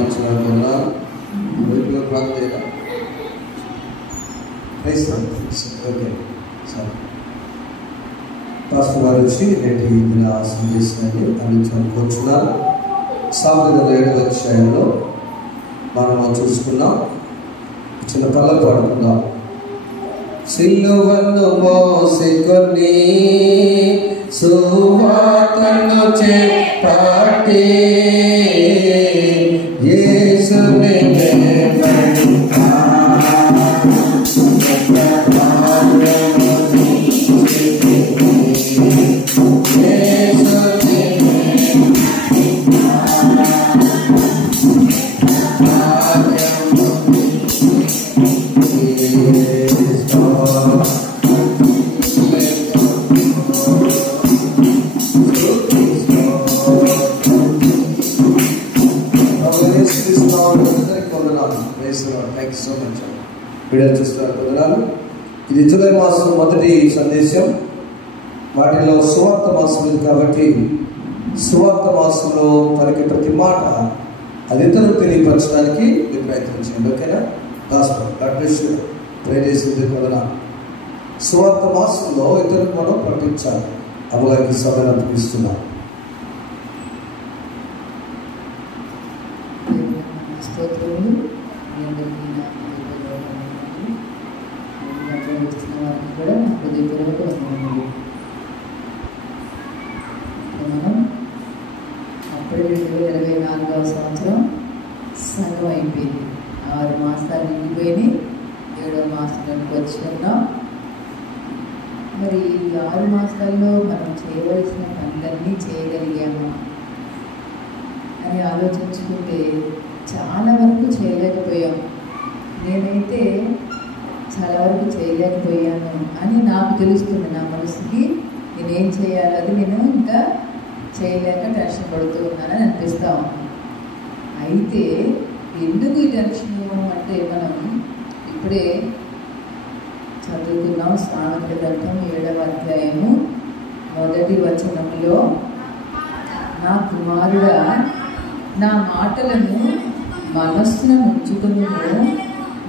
ప్రార్థించడానికి వందనాలు. ప్రార్థన చేయరా? ఓకే, సరే. పాస్టర్ గారు వచ్చి నేటి దిన సందేశాన్ని అందించడానికి కూర్చున్నారు. సామెతల 7వ అధ్యాయంలో మనం చూసుకున్నాం. చిన్న పల్లె పాడుకుందాం. సిలువను మోసుకొని సువార్తను చెప్పటి యేసుని వీడియో చూస్తున్నారు వందనాలు. ఇది జూలై మాసం మొదటి సందేశం. వాటిలో సువార్త మాసం ఉంది కాబట్టి సువార్త మాసంలో పలికే ప్రతి మాట అది ఇతరులకు తెలియపరచడానికి మీరు ప్రయత్నించండి. ఓకేనా? గాస్పెల్ ప్రే చేసింది వందనాలు. సువార్త మాసంలో ఇతరులకు మనం ప్రకటించాలి. అమ్మగారికి సభను అర్పిస్తున్నాం. మనం అప్పుడే 2024వ సంవత్సరం సగం అయిపోయింది. 6 మాసాలు నిండిపోయినాయి. 7వ మాసంలోకి వచ్చి ఉన్నాం. మరి ఈ 6 మాసాల్లో మనం చేయవలసిన పనులన్నీ చేయగలిగాము అని ఆలోచించుకుంటే చాలా వరకు చేయలేకపోయాం. నేనైతే చాలా వరకు చేయలేకపోయాను అని నాకు తెలుస్తుంది. నా మనసుకి నేనేం చేయాలి అది నేను ఇంకా చేయలేక టెన్షన్ పడుతూ ఉన్నానని అనిపిస్తూ ఉంది. అయితే ఎందుకు ఈ టెన్షను అంటే మనం ఇప్పుడే చదువుకున్నాం. సామెతల గ్రంథం 7వ అధ్యాయము 1వ వచనంలో, నా కుమారుడా నా మాటలను మనస్సును ఉంచుకొనుము,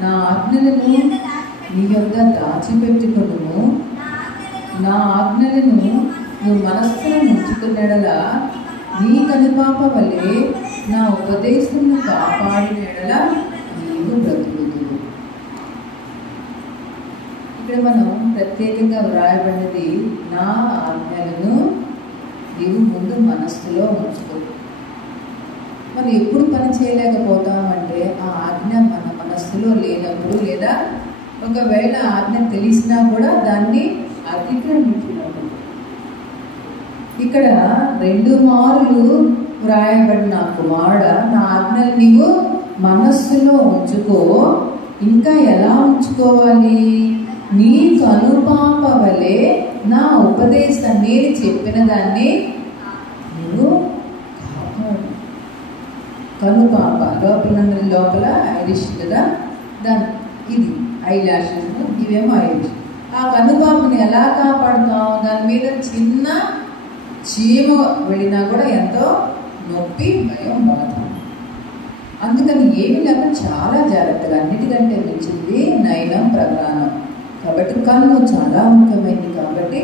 నా ఆజ్ఞలను నీ యొద్ద దాచిపెట్టుకొనుము. నా ఆజ్ఞలను నువ్వు మనస్సును ఉంచుకున్నడలా నీ కనుపాప వలె నా ఉపదేశమును కాపాడినడలా నీవు బ్రతుకుదు. ఇక్కడ మనం ప్రత్యేకంగా వ్రాయబడినది నా ఆజ్ఞలను నీవు ముందు మనస్సులో ఉంచుకో. మనం ఎప్పుడు పని చేయలేకపోతామంటే ఆ ఆజ్ఞ మన మనస్సులో లేనప్పుడు, లేదా ఒకవేళ ఆజ్ఞ తెలిసినా కూడా దాన్ని అతిక్రమించినప్పుడు. ఇక్కడ 2 మార్లు వ్రాయబడిన కుమారుడ నా ఆజ్ఞలు నీవు మనస్సులో ఉంచుకో. ఇంకా ఎలా ఉంచుకోవాలి? నీ కనుపాప వలె నా ఉపదేశం నేను చెప్పిన దాన్ని నువ్వు కాపాడు. కనుపాప లోపల ఐరిష్ కదా, దాని ఇది ఐ లాషెస్, ఇవేమో ఐరిష్. ఆ కనుపాపని ఎలా కాపాడుతాం? దాని మీద చిన్న చీమ వెళ్ళినా కూడా ఎంతో నొప్పి, భయం, బాధ. అందుకని ఏమి లేక చాలా జాగ్రత్తగా, అన్నిటికంటే మించింది నయనం ప్రధానం కాబట్టి కన్ను చాలా ముఖ్యమైనది కాబట్టి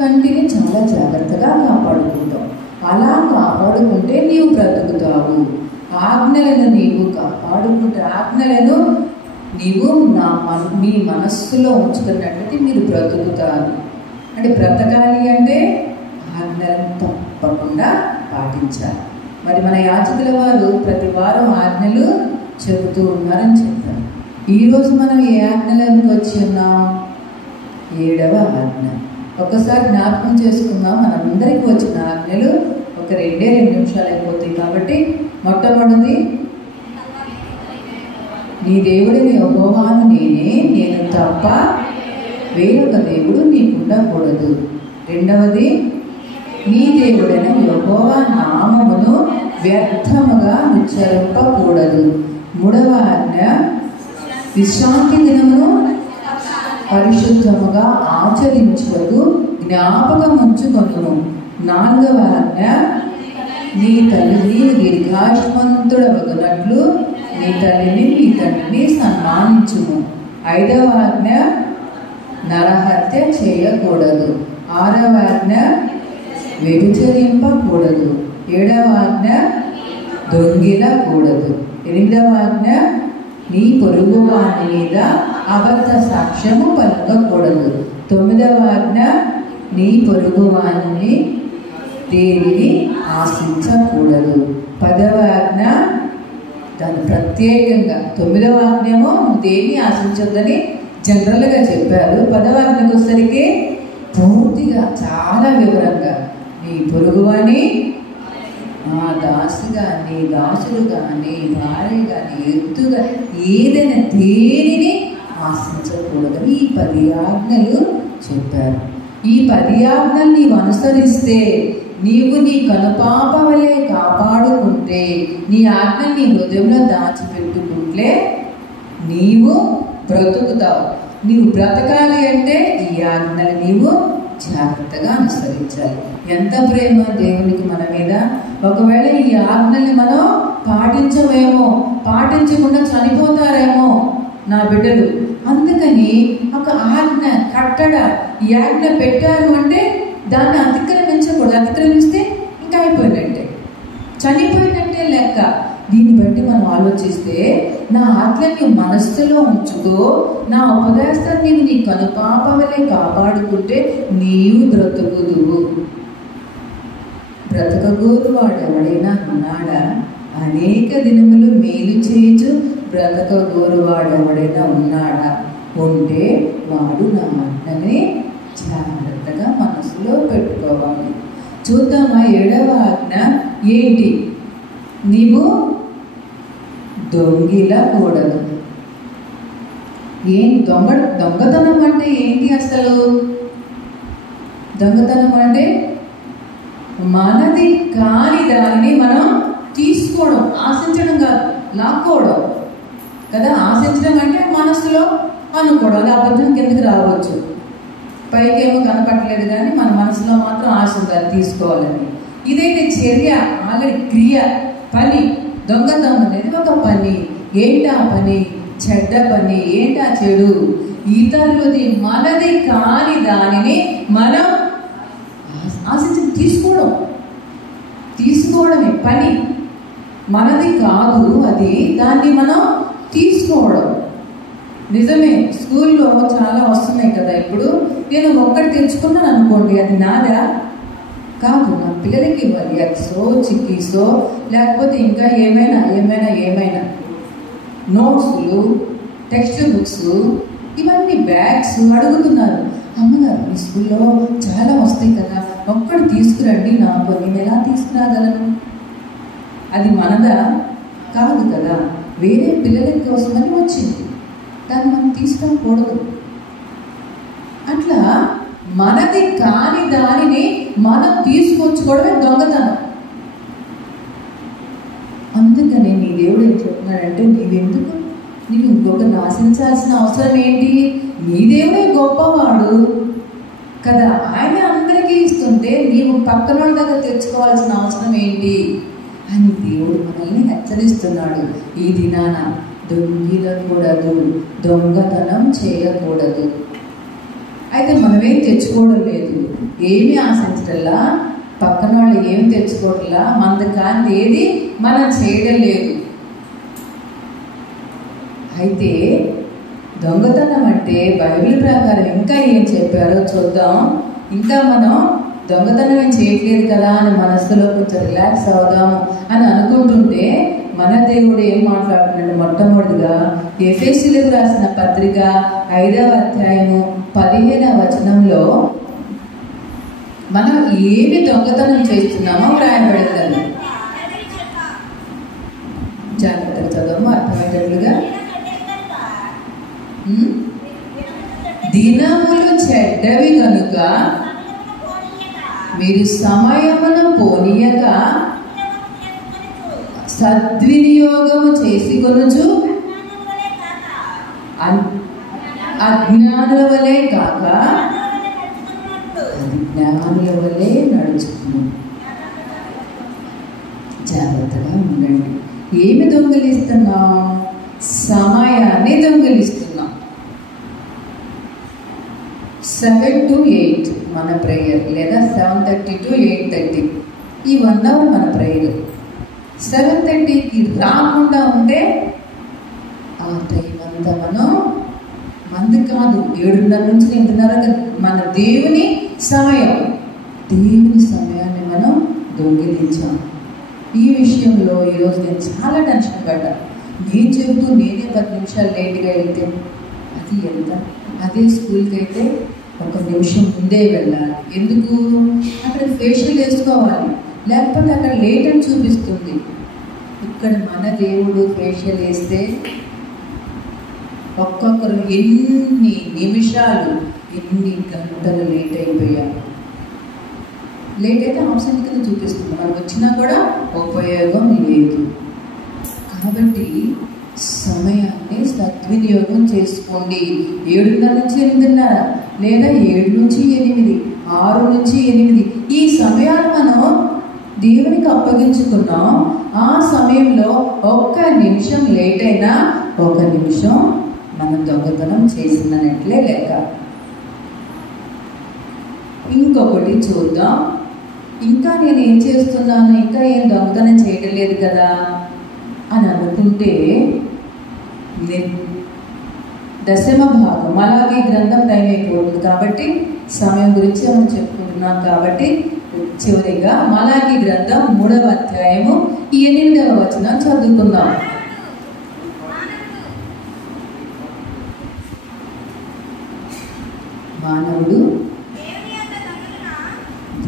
కంటిని చాలా జాగ్రత్తగా కాపాడుకుంటాం. అలా కాపాడుకుంటే నీవు బ్రతుకుతావు. ఆజ్ఞలను నీవు కాపాడుకుంటే, ఆజ్ఞలను నీవు మీ మనస్సులో ఉంచుకున్నట్లయితే మీరు బ్రతుకుతారు. అంటే బ్రతకాలి అంటే ఆజ్ఞలను తప్పకుండా పాటించాలి. మరి మన యాజకుల వారు ప్రతి వారం ఆజ్ఞలు చెబుతూ ఉన్నారని చెప్పారు. ఈరోజు మనం ఏ ఆజ్ఞలకు వచ్చి ఉన్నాం? 7వ ఆజ్ఞ. ఒక్కసారి జ్ఞాపకం చేసుకుందాం. మనందరికీ వచ్చిన ఆజ్ఞలు ఒక 2 నిమిషాలు అయిపోతాయి కాబట్టి, మొట్టమొదటిది నీ దేవుడిని యెహోవాను నేను తప్ప వేరొక దేవుడు నీకుండకూడదు. 2వది నీ దేవుడైన యెహోవా నామమును వ్యర్థముగా ఉచ్చరింపకూడదు. 3వ ఆజ్ఞ విశ్రాంతి దినమును పరిశుద్ధముగా ఆచరించుటకు జ్ఞాపకం ఉంచుకొనుము. 4వ ఆజ్ఞ నీ తల్లిని దీర్ఘాయుష్మంతుడవగునట్లు ఉన్నట్లు నీ తల్లిని నీ తండ్రిని సన్మానించుము. 5వ ఆజ్ఞ నరహత్య చేయకూడదు. 6వ ఆజ్ఞ వ్యభిచరింపకూడదు. 7వ ఆజ్ఞ దొంగిలకూడదు. 8వ ఆజ్ఞ నీ పొరుగు వాని మీద అబద్ధ సాక్ష్యము పలకకూడదు. 9వ ఆజ్ఞ నీ పొరుగు వాని దేనిని ఆశించకూడదు. 10వ ఆజ్ఞ దాని ప్రత్యేకంగా 9వ ఆజ్ఞేమో దేన్ని ఆశించొద్దని జనరల్గా చెప్పారు. 10వ ఆజ్ఞకు వచ్చేసరికి పూర్తిగా చాలా వివరంగా నీ పొరుగువాని దాసుగా నీ దాసులుగా నీ భార్యగా నీ ఎత్తుగా ఏదైనా దేనిని ఆశించకూడదని ఈ 10 ఆజ్ఞలు చెప్పారు. ఈ 10 ఆజ్ఞలు నీవు అనుసరిస్తే, నీవు నీ కనుపాప వలె కాపాడుకుంటే, నీ ఆజ్ఞ నీ హృదయంలో దాచిపెట్టుకుంటే నీవు బ్రతుకుతావు. నీవు బ్రతకాలి అంటే ఈ ఆజ్ఞలు నీవు జాగ్రత్తగా అనుసరించాలి. ఎంత ప్రేమ దేవునికి మన మీద. ఒకవేళ ఈ ఆజ్ఞల్ని మనం పాటించవేమో, పాటించకుండా చనిపోతారేమో నా బిడ్డలు. అందుకని ఒక ఆజ్ఞ కట్టడ ఈ ఆజ్ఞ పెట్టారు అంటే దాన్ని అతిక్రమించకూడదు. అతిక్రమిస్తే ఇంకా అయిపోయినట్టే, చనిపోయినట్టే లెక్క. దీన్ని బట్టి మనం ఆలోచిస్తే, నా ఆజ్ఞని మనస్సులో ఉంచుకో, నా ఉపదేశాన్ని నీవు నీ కనుపాప వలె కాపాడుకుంటే నీవు బ్రతుకుదువు. బ్రతకగోరు వాడు ఎవడైనా ఉన్నాడా? అనేక దినములు మేలు చేయించు బ్రతకగోరు వాడు ఎవడైనా ఉన్నాడా? ఉంటే వాడు నా ఆజ్ఞని జాగ్రత్తగా మనసులో పెట్టుకోవాలి. చూద్దామా 7వ ఆజ్ఞ ఏంటి? నీవు దొంగిలకూడదు. దొంగతనం అంటే ఏంటి అసలు? దొంగతనం అంటే మనది కాని దానిని మనం తీసుకోవడం, ఆశించడం కాదు, లాక్కోవడం కదా. ఆశించడం అంటే మనసులో అనుకోవడం, అది అబద్ధం కిందకి రావచ్చు. పైకేమో కనపట్టలేదు కానీ మన మనసులో మాత్రం ఆశ ఉండాలి తీసుకోవాలని. ఇదైతే చర్య, ఆల్రెడీ క్రియ, పని. దొంగతనం అనేది ఒక పని. ఏంటా పని? చెడ్డ పని. ఏంటా చెడు? ఇతరులది మనది కాని దానిని మనం ఆశించి తీసుకోవడమే పని. మనది కాదు అది, దాన్ని మనం తీసుకోవడం. నిజమే, స్కూల్లో చాలా వస్తున్నాయి కదా ఇప్పుడు. నేను ఒక్కటి తెచ్చుకున్నాను అనుకోండి, అది నాదా కాదు, నా పిల్లలకి ఇవ్వాలి. ఎక్సో చిక్కీసో లేకపోతే ఇంకా ఏమైనా నోట్స్లు, టెక్స్ట్ బుక్స్, ఇవన్నీ బ్యాగ్స్ అడుగుతున్నారు. అమ్మగారు మీ స్కూల్లో చాలా వస్తాయి కదా, ఒక్కటి తీసుకురండి నాకు. నేను ఎలా తీసుకురాగలను? అది మనదా కాదు కదా, వేరే పిల్లల కోసమని వచ్చింది, దాన్ని మనం తీసుకోకూడదు. అట్లా మనది కాని దానిని మనం తీసుకొచ్చుకోవడమే దొంగతనం. అందుకని నీ దేవుడు ఏం చెప్తున్నాడంటే, నీవు ఇంకొకరిని ఆశించాల్సిన అవసరం ఏంటి? నీ దేవుడే గొప్పవాడు కదా, ఆయన అందరికీ ఇస్తుంటే నీవు పక్కన వాళ్ళ దగ్గర తెచ్చుకోవాల్సిన అవసరం ఏంటి అని దేవుడు మనల్ని హెచ్చరిస్తున్నాడు. ఈ దినాన దొంగిలకూడదు, దొంగతనం చేయకూడదు. అయితే మనమేం తెచ్చుకోవడం లేదు, ఏమీ ఆశించటల్లా, పక్కన వాళ్ళు ఏం తెచ్చుకోవట్లా, మనది కాని ఏది మనం చేయడం లేదు. అయితే దొంగతనం అంటే బైబిల్ ప్రకారం ఇంకా ఏం చెప్పారో చూద్దాం. ఇంకా మనం దొంగతనం ఏం చేయట్లేదు కదా అని మనస్సులో కొంచెం రిలాక్స్ అవుదాము అని అనుకుంటుంటే, మన దేవుడు ఏం మాట్లాడుతున్నాడు? మొట్టమొదటిగా ఎఫెసీయులకు రాసిన పత్రిక 5వ అధ్యాయము 15వ వచనంలో మనం ఏమి దొంగతనం చేస్తున్నామో వ్రాయబడింది. జాగ్రత్తగా చదవము, అర్థమయ్యేటట్లుగా. దినములు చెడ్డవి కనుక మీరు సమయమును పోనీయక సద్వినియోగము చేసుకొనుచు అజ్ఞానుల వలె కాక జ్ఞానుల వలె నడుచుకున్నాం. జాగ్రత్తగా ఉండండి. ఏమి దొంగిలిస్తున్నాం? సమయాన్ని దొంగిలిస్తున్నాం. 7 to 8 మన ప్రేయర్, లేదా 7:30 to 8:30 ఈ 1 hour మన ప్రేయర్. 7:30కి రాకుండా ఉంటే ఆ టైం అంతా మనం మంది కాదు, 7:30 నుంచి 8:30 మన దేవుని సమయం, దేవుని సమయాన్ని మనం దొంగిలించాం. ఈ విషయంలో ఈరోజు నేను చాలా టెన్షన్ పడ్డా. నేను చెబుతూ నేనే 10 నిమిషాలు లేట్గా వెళ్తే అది ఎంత? అదే స్కూల్కి అయితే 1 నిమిషం ముందే వెళ్ళాలి. ఎందుకు? అక్కడ ఫేషియల్ వేసుకోవాలి, లేకపోతే అక్కడ లేట్ అని చూపిస్తుంది. ఇక్కడ మన దేవుడు ఫేషియల్ వేస్తే ఒక్కొక్కరు ఎన్ని నిమిషాలు, ఎన్ని గంటలు లేట్ అయిపోయారు. లేట్ అయితే ఆప్షన్ కింద చూపిస్తుంది, మనం వచ్చినా కూడా ఉపయోగం లేదు. కాబట్టి సమయాన్ని సద్వినియోగం చేసుకోండి. 7:30 నుంచి 8:30, లేదా 7 నుంచి 8, 6 నుంచి 8 ఈ సమయాన్ని మనం దేవునికి అప్పగించుకున్నాం. ఆ సమయంలో 1 నిమిషం లేట్ అయినా 1 నిమిషం మనం దొంగతనం చేసినట్లే లెక్క. ఇంకొకటి చూద్దాం. ఇంకా నేను ఏం చేస్తున్నాను, ఇంకా ఏం దొంగతనం చేయడం లేదు కదా అని అనుకుంటే, దశమ భాగం మలాకీ గ్రంథం టైం అయిపోతుంది కాబట్టి సమయం గురించి మనం చెప్పుకుంటున్నాం. కాబట్టి చివరిగా మలాకీ గ్రంథం 3వ అధ్యాయము 8వ వచనం చదువుకుందాం. మానవుడు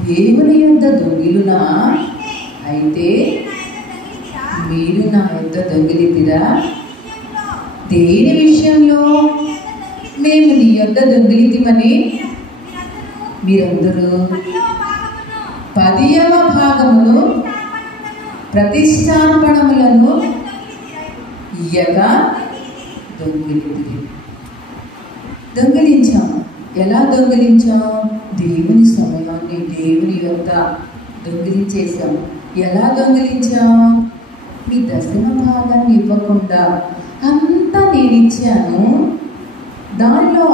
దేవుని యొద్ద దొంగిలునా? అయితే మీరు నా యొద్ద దొంగిలితిరా? దేని విషయంలో? మేము నీ యొద్ద దొంగిలితిమని మీరందరూ 10వ భాగమును ప్రతిష్టాపనములను ఇయ్యక దొంగిలించాము. ఎలా దొంగిలించాము? దేవుని సమయాన్ని దేవుని యొద్ద దొంగిలించేసాము. ఎలా దొంగిలించాము? మీ దశమ భాగాన్ని ఇవ్వకుండా అంతా నేను ఇచ్చాను, దానిలో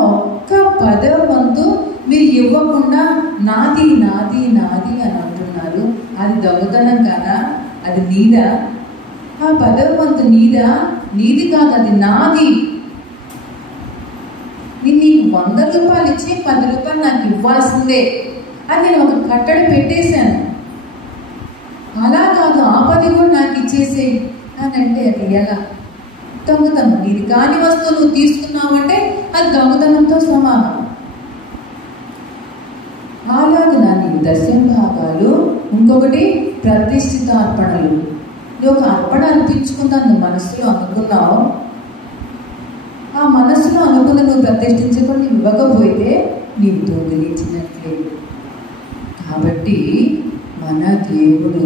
1/10వ వంతు మీరు ఇవ్వకుండా నాది నాది నాది అని అంటున్నారు. అది దొంగతనం కాదా? అది నీదా? ఆ 10వ వంతు నీదా? నీది కాదు, అది నాది. నేను నీకు 100 రూపాయలు ఇచ్చి 10 రూపాయలు నాకు ఇవ్వాల్సిందే అని నేను ఒక కట్టడి పెట్టేశాను. అలా కాదు, ఆ 10 కూడా నాకు ఇచ్చేసే అని అంటే అది ఎలా? దొంగతనం. నీది కాని వస్తువు నువ్వు తీసుకున్నావంటే అది దొంగతనంతో సమానం. అలాగే నీ దశమ భాగాలు. ఇంకొకటి ప్రతిష్ఠిత అర్పణలు. నువ్వు ఒక అర్పణ అర్పించుకుందాను నువ్వు మనసులో అనుకున్నావు, ఆ మనసులో అనుకున్న నువ్వు ప్రతిష్ఠించకుండా ఇవ్వకపోతే నీవు దొంగిలించినట్లే. కాబట్టి మన దేవుడు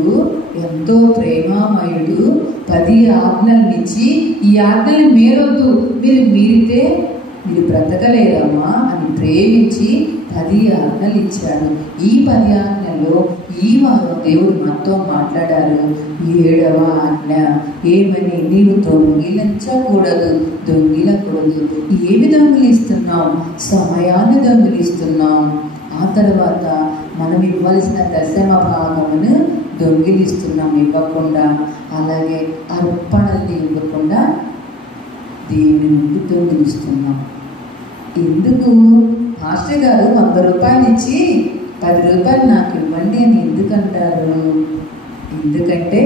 ఎంతో ప్రేమామయుడు. 10 ఆజ్ఞలనిచ్చి ఈ ఆజ్ఞలు మీరొద్దు, మీరు మీరితే మీరు బ్రతకలేరమ్మా అని ప్రేమించి 10 ఆజ్ఞలు ఇచ్చాడు. ఈ 10 ఆజ్ఞల్లో ఈ వారం దేవుడు మనతో మాట్లాడారు. 7వ ఆజ్ఞ ఏమని? నీవు దొంగిలించకూడదు, దొంగిలకూడదు. ఏమి దొంగిలిస్తున్నాం? సమయాన్ని దొంగిలిస్తున్నాం. ఆ తర్వాత మనం ఇవ్వాల్సిన దశమ భాగమును దొంగిలిస్తున్నాం ఇవ్వకుండా. అలాగే అర్పణల్ని ఇవ్వకుండా దేవుని నుండి దొంగిలిస్తున్నాం. ఎందుకు? మాస్టర్ గారు 100 రూపాయలు ఇచ్చి 10 రూపాయలు నాకు ఇవ్వండి అని ఎందుకంటారు? ఎందుకంటే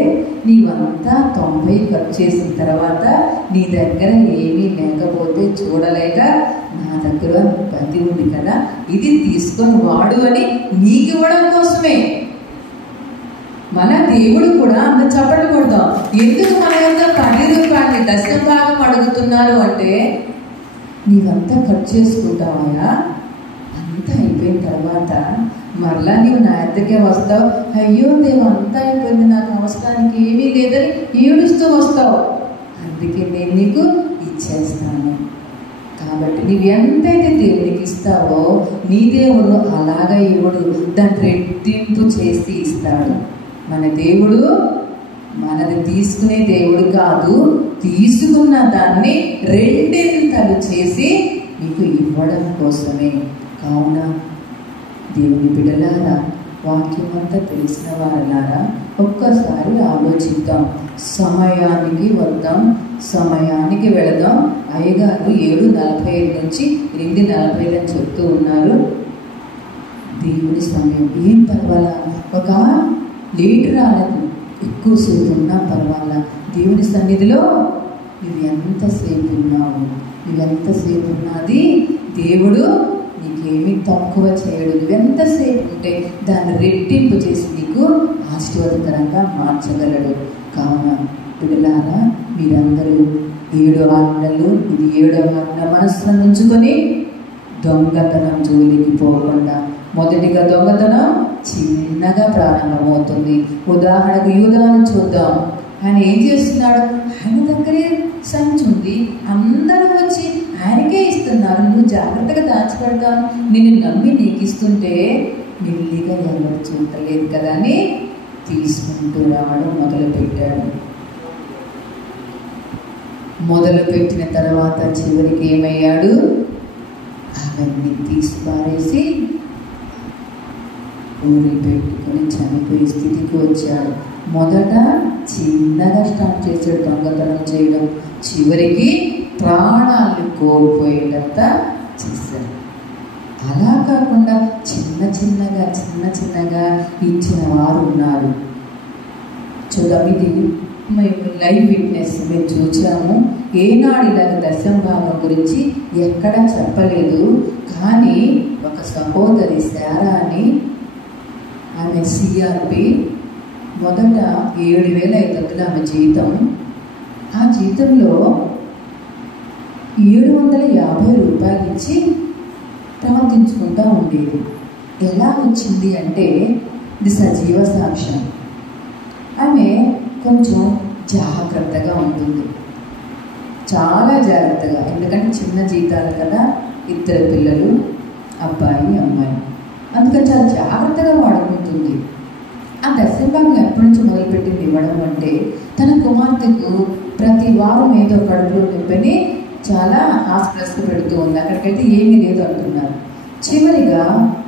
నీవంతా 90 ఖర్చు చేసిన తర్వాత నీ దగ్గర ఏమీ లేకపోతే చూడలేక నా దగ్గర 10 ఉంది కదా, ఇది తీసుకొని వాడు అని నీకు ఇవ్వడం కోసమే. మన దేవుడు కూడా అంత చప్పట్లు కొడతాం. ఎందుకు మన యొక్క 10 రూపాయలని దశమ భాగం అడుగుతున్నారు అంటే, నీవంతా ఖర్చు చేసుకుంటావా? అంతా అయిపోయిన తర్వాత మరలా నీవు నా ఎద్దకే వస్తావు. అయ్యో దేవు అంతా అయిపోయింది, నాకు అవసరానికి ఏమీ లేదని ఏడుస్తూ వస్తావు. అందుకే నేను నీకు ఇచ్చేస్తాను. కాబట్టి నీవు ఎంతైతే దేవునికి ఇస్తావో నీ దేవుడు అలాగా ఇవ్వడు, దాన్ని రెట్టింపు చేసి ఇస్తాడు. మన దేవుడు మనది తీసుకునే దేవుడు కాదు, తీసుకున్న దాన్ని రెండింతలు చేసి మీకు ఇవ్వడం కోసమే. కావున దేవుని బిడ్డలారా, వాక్యం అంతా తెలిసిన వారలారా, ఒక్కసారి ఆలోచిద్దాం. సమయానికి వద్దాం, సమయానికి వెళదాం. అయ్యగారు 7:45 నుంచి 8:45 అని చెప్తూ ఉన్నారు. దేవుని సమయం ఏం పర్వాలా, ఒక లేట్ రాలేదు, ఎక్కువసేపు ఉన్నా పర్వాలా. దేవుని సన్నిధిలో నువ్వు ఎంతసేపు ఉన్నావు, నువ్వు ఎంతసేపు ఉన్నది దేవుడు నీకేమీ తక్కువ చేయడు. నువ్వు ఎంతసేపు ఉంటే దాన్ని రెట్టింపు చేసి నీకు ఆశీర్వాదకరంగా మార్చగలడు. కావున పిల్లలారా, మీరందరూ 7 ఆజ్ఞలు, ఇది 7వ ఆజ్ఞ మనసులో ఉంచుకొని దొంగతనం జోలికి పోకుండా. మొదటిగా దొంగతనం చిన్నగా ప్రారంభమవుతుంది. ఉదాహరణకు యూదాను చూద్దాం. ఆయన ఏం చేస్తున్నాడు? ఆయన దగ్గరే సంచి ఉంది, అందరూ వచ్చి ఆయనకే ఇస్తున్నారు. నువ్వు జాగ్రత్తగా దాచిపెడతాను, నిన్ను నమ్మి నీకు ఇస్తుంటే మెల్లిగా ఎవరు చూడలేదు కదా అని తీసుకుంటూ రావడం మొదలుపెట్టాడు. మొదలుపెట్టిన తర్వాత చివరికి ఏమయ్యాడు? అవన్నీ తీసి పారేసి ఊరి పెట్టుకొని చనిపోయే స్థితికి వచ్చాడు. మొదట చిన్నగా స్టార్ట్ చేశాడు దొంగతనం చేయడం, చివరికి ప్రాణాలు కోల్పోయేటంత చేశాడు. అలా కాకుండా చిన్న చిన్నగా ఇచ్చిన వారు ఉన్నారు. చూద్దాం, ఇది మేము లైవ్ విట్నెస్ మేము చూసాము. ఏనాడు ఇలాగ దశమ భాగం గురించి ఎక్కడా చెప్పలేదు. కానీ ఒక సహోదరి శారా అని, ఆమె సిఆర్పి, మొదట 7,500 ఆమె జీతం. ఆ జీతంలో 750 రూపాయలు ఇచ్చి ప్రవర్తించుకుంటూ ఉండేది. ఎలా వచ్చింది అంటే ఇది సజీవ సాక్ష్యం. ఆమె కొంచెం జాగ్రత్తగా ఉంటుంది, చాలా జాగ్రత్తగా. ఎందుకంటే చిన్న జీతాలు కదా, 2 పిల్లలు, అబ్బాయి అమ్మాయి, అందుకని చాలా జాగ్రత్తగా వాడుకుంటుంది. ఆ దశభాగం ఎప్పటి నుంచి మొదలుపెట్టింది ఇవ్వడం అంటే, తన కుమార్తెకు ప్రతి వారం ఏదో కడుపులో నింపని చాలా హాస్పిటల్స్కి పెడుతూ ఉంది. అక్కడికైతే ఏమీ లేదు అంటున్నారు. చివరిగా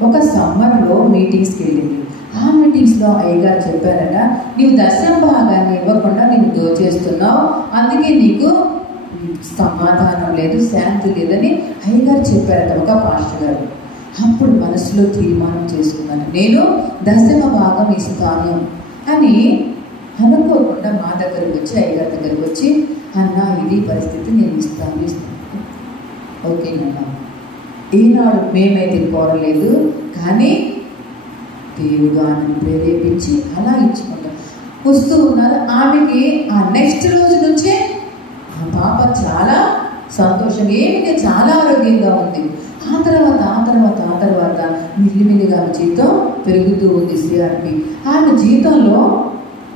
ఒక సమ్మర్లో మీటింగ్స్కి వెళ్ళింది. ఆ మీటింగ్స్లో అయ్యగారు చెప్పారట, నీవు దశమ భాగాన్ని ఇవ్వకుండా నీవు దోచేస్తున్నావు, అందుకే నీకు సమాధానం లేదు, శాంతి లేదని అయ్యగారు చెప్పారట ఒక పాస్టర్ గారు. అప్పుడు మనసులో తీర్మానం చేసుకున్నాను, నేను దశమ భాగం ఇస్తాను అని. అనుకోకుండా మా దగ్గరకు వచ్చి, అయ్యగారి దగ్గరకు వచ్చి, అన్న ఇది పరిస్థితి, నేను ఇస్తాను. ఓకేనన్నా, ఈనాడు మేమైతే కోరలేదు, కానీ దేవుడు ఆమెను ప్రేరేపించి అలా ఇచ్చుకుంటాం వస్తూ ఉన్నారు. ఆమెకి ఆ నెక్స్ట్ రోజు నుంచే ఆ పాప చాలా సంతోషంగా, ఏమిటి చాలా ఆరోగ్యంగా ఉంది. ఆ తర్వాత మిల్లిమిల్లిగా ఆమె జీతం పెరుగుతూ ఉంది. సిఆర్పి ఆమె జీతంలో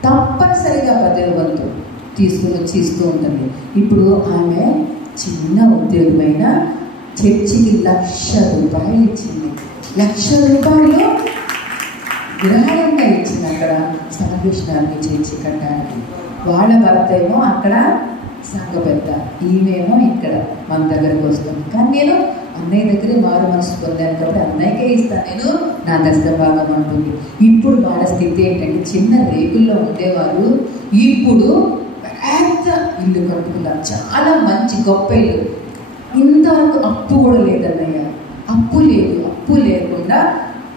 తప్పనిసరిగా 10వ వంతు తీసుకుని వచ్చి ఇస్తూ ఉంటుంది. ఇప్పుడు ఆమె చిన్న ఉద్యోగమైన చర్చికి 1,00,000 రూపాయలు ఇచ్చింది. 1,00,000 రూపాయలు విరాళంగా ఇచ్చింది అక్కడ సర్వేశ్వరాన్ని చర్చి కట్టడానికి. వాళ్ళ భర్త ఏమో అక్కడ సంఘ పెద్ద, ఈమెమో ఇక్కడ మన దగ్గరకు వస్తుంది. కానీ నేను అన్నయ్య దగ్గరే మారు మనసు పొందాను కాబట్టి అన్నయ్యకే ఇస్తాను, నేను నా దశమ భాగం అంటుంది. ఇప్పుడు వాళ్ళ స్థితి ఏంటంటే, చిన్న రేకుల్లో ఉండేవారు, ఇప్పుడు పెద్ద ఇల్లు కట్టుకున్నారు, చాలా మంచి గొప్ప ఇల్లు. ఇంతవరకు అప్పు కూడా లేదన్నయ్య, అప్పు లేకుండా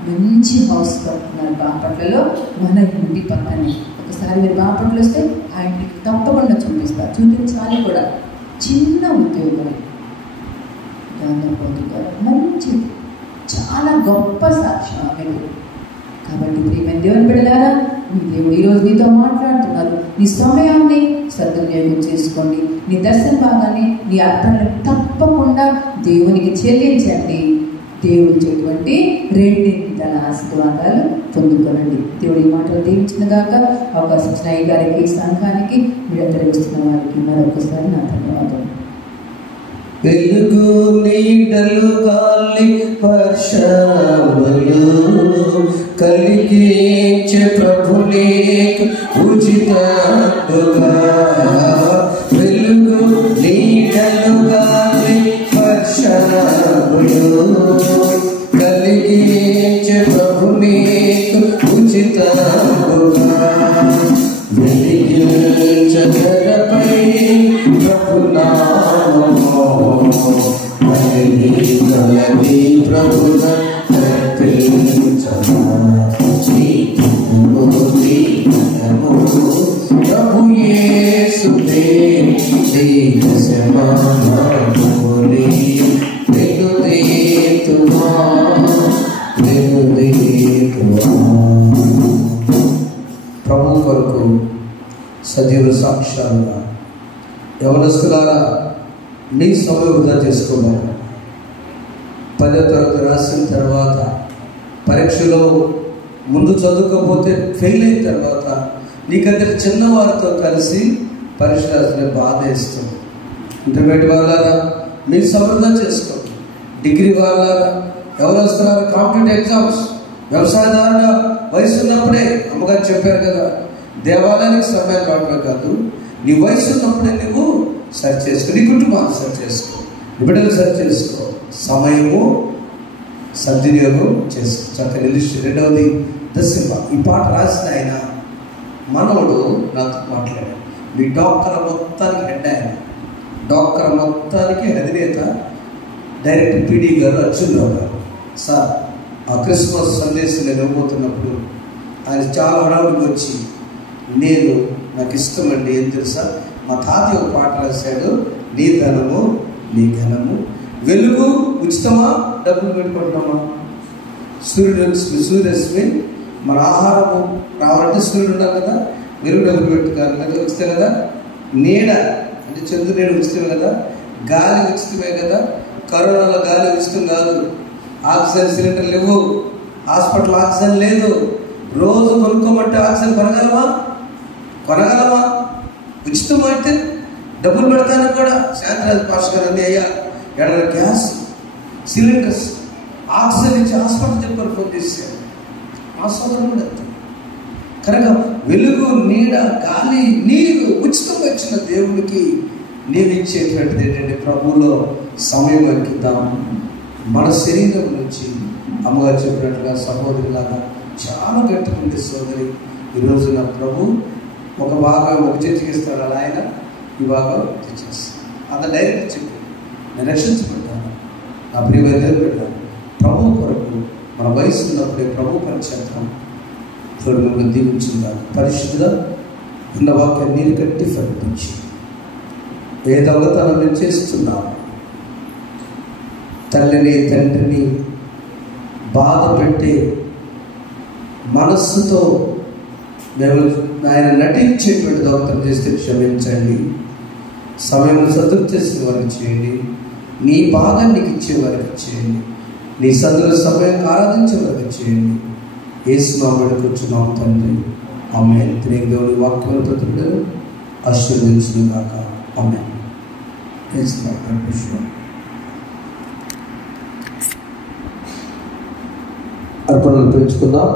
మంచి హౌస్ కట్టుకున్నారు బాపట్లలో, మన ఇంటి పక్కనే. ఒకసారి మీరు బాపట్లో వస్తే ఆ ఇంటికి తప్పకుండా చూపించాలి కూడా. చిన్న ఉద్యోగం, మంచి చాలా గొప్ప సాక్ష్యం ఆమెకు. కాబట్టి ప్రియమైన దేవుని బిడ్డలారా, మీ దేవుడు ఈరోజు నీతో మాట్లాడుతున్నారు. నీ సమయాన్ని సద్వినియోగం చేసుకోండి. నీ దర్శన భాగాన్ని, నీ అర్థాలను తప్పకుండా దేవునికి చెల్లించండి. దేవుడు ఇచ్చేటువంటి 2 ఆశీర్వాదాలు పొందుకోనండి. దేవుడి మాటలు దీవించిన దాకా అవకాశం ఇచ్చిన అయ్యగారికి, సంఘానికి, మీరందరూ వస్తున్న వారికి మరొకసారి నా ధన్యవాదాలు. వెలుగు నీడలు గాలి వర్షములు కలిగించే ప్రభు నీకు ఉచితముగా వెలుగు నీడలుగా వర్షములు కలిగించే ప్రభు నీకు ఉచితముగా వెలిగించగలపై ప్రభు నామము కలిగి ప్రభున ప్రభు యేసుదే ప్రభు కొరకు సజీవ సాక్ష్యాలుగా యవనస్తులారా మీ సమయం వృధా చేసుకోవాలి. 10వ తరగతి రాసిన తర్వాత పరీక్షలో ముందు చదువుకోకపోతే ఫెయిల్ అయిన తర్వాత నీకందరి చిన్నవారితో కలిసి పరీక్ష రాసిన బాధ వేస్తుంది. ఇంటర్మీడియట్ వాళ్ళారా మీ సమృద్ధం చేసుకోండి. డిగ్రీ వాళ్ళారా ఎవరు వస్తున్నారా కాంపిటేటివ్ ఎగ్జామ్స్ వ్యవసాయదారుగా వయసు ఉన్నప్పుడే అమ్మగారు చెప్పారు కదా, దేవాలయానికి సమయం కావడమే కాదు, నీ వయసు ఉన్నప్పుడే నువ్వు సరి చేసుకో, నీ కుటుంబాన్ని సరి చేసుకో, బిడ్డలు సరి చేసుకో, సమయము సద్వినియోగం చేసుకో. చక్కని నిలిచి రెండవది దశమ. ఈ పాట రాసిన ఆయన మనవడు నాతో మాట్లాడాడు. మీ డాక్టర్ మొత్తానికి హెడ్ ఆయన, డాక్టర్ మొత్తానికి అధినేత డైరెక్టర్ పీడీ గారు అర్జునరావు గారు. సార్ ఆ క్రిస్మస్ సందేశం నేను ఇవ్వబోతున్నప్పుడు ఆయన చాలా హడావుడికి వచ్చి నాకు ఇష్టమండి ఏం తెలుసా, మా తాతయ్య ఒక పాట రాశాడు, నీ ధనము నీ ఘనము, వెలుగు ఉచితమా డబ్బులు పెట్టుకుంటున్నామా, సూర్యరశ్మి మన ఆహారము రావాలంటే సూర్యుడు ఉండాలి కదా, వెలుగు డబ్బులు పెట్టుకోవాలి కదా, ఉచితం కదా, నీడ అంటే చంద్రుడు నీడ ఉచితమే కదా, గాలి ఉచితమే కదా, కరోనాలో గాలి ఉచితం కాదు, ఆక్సిజన్ సిలిండర్ లేవు, హాస్పిటల్ ఆక్సిజన్ లేదు, రోజు కొనుక్కోమంటే ఆక్సిజన్ కొనగలమా? ఉచితం అయితే డబ్బులు పెడతాను కూడా. శాంతిరాజు పాస్టర్ గారు అన్నీ అయ్యా ఎడల గ్యాస్ సిలిండర్స్ ఆక్సిజన్ ఇచ్చి హాస్పిటల్ చెప్పారు, ఫోన్ చేశారు. మా సోదరులు కూడా కనుక వెలుగు నీడ గాలి నీరు ఉచితంగా ఇచ్చిన దేవుడికి నేను ఇచ్చేటువంటిది ఏంటంటే ప్రభువులో సమయం వెతికిద్దాం. మన శరీరం నుంచి అమ్మగారు చెప్పినట్లుగా సహోదరులాగా చాలా గట్టిగా ఉంది సోదరి. ఈరోజు నా ప్రభు ఒక భాగం ఒక చర్చకి ఇస్తాడు, అలా ఆయన ఈ భాగం తెచ్చేస్తాను. అంత డైరెక్ట్ చెప్పి నేను రక్షించబడ్డాను, నా ప్రియమైన పెట్టాను. ప్రభు కొరకు మన వయసు ఉన్నప్పుడే ప్రభు పరిచేద్దాం. మిమ్మల్ని దీవించిందా పరిశుద్ధిగా ఉన్న వాక్యాన్ని నీరు కట్టి ఫలించి ఏ దొంగతనం మేము చేస్తున్నాము, తల్లిని తండ్రిని బాధ పెట్టి మనస్సుతో మేము ఆయన నటించేటువంటి దొంగతనం చేస్తే క్షమించండి. సమయం సదుపు చేసిన వారికి చేయండి, నీ భాగాన్ని నీకు ఇచ్చే వారికి చేయండి, నీ సదుల సమయం ఆరాధించే వారికి చేయండి. యేసు నామములో కూర్చున్నాం తండ్రి, ఆమేన్. దేవుడి వాక్యంతో ఆశీర్వదించును గాక. ఆమేన్. అర్పణలు పెంచుకుందాం.